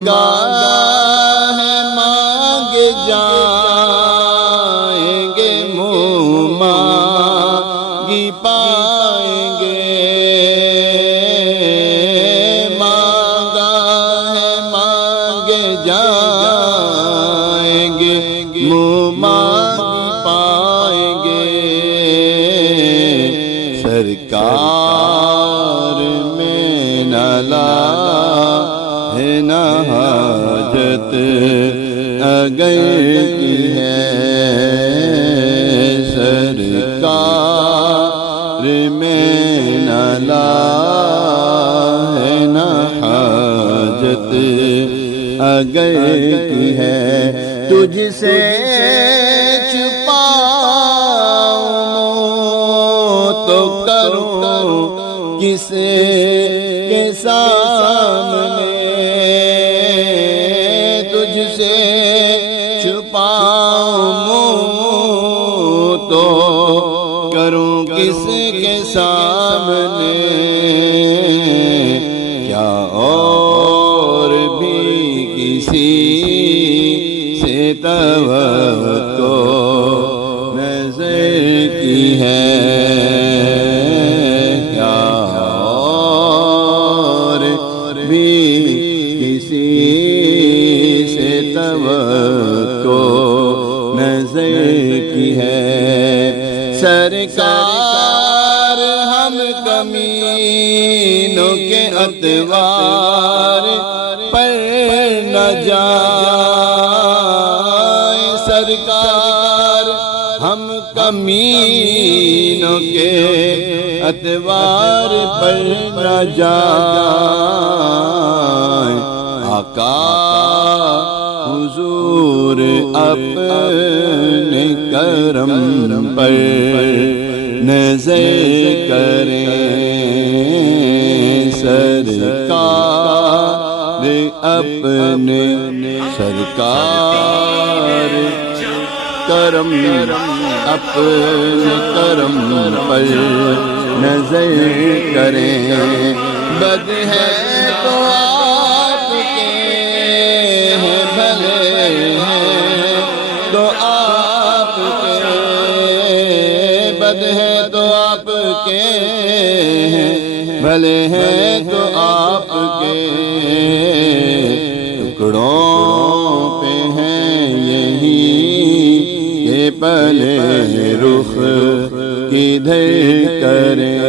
گاہ مانگ جائیں گے منہ مانگی پائیں گے، مانگا ہے مانگ جائیں گے منہ مانگی پائیں گے، سرکار میں نہ نہ حاجت اگر کی ہے، سرکار میں نہ نہ حاجت اگر کی ہے، تجھ سے چھپاؤں تو کروں کس کے سامنے، تجھ سے چھپاؤں تو کروں کس کے سامنے، کیا اور بھی کسی سے توقع نظر کی ہے، کیا اور بھی کسی سے توقع نظر کی ہے، سرکار ہم کمینوں کے اتوار پر نہ جائیں، سرکار ہم کمینوں کے اتوار پر نہ جائیں، آقا حضور اپنے کرم پر نظر کریں، سرکار اپنے سرکار کرم اپنے کرم پر نظر کریں، بد ہے تو آپ کے ہیں، بھلے ہیں تو آپ کے، بد ہے تو آپ کے ہیں، بھلے ہیں تو آپ کے، ٹکڑوں پہ ہیں یہی کہ پلے رخ کدھر کریں،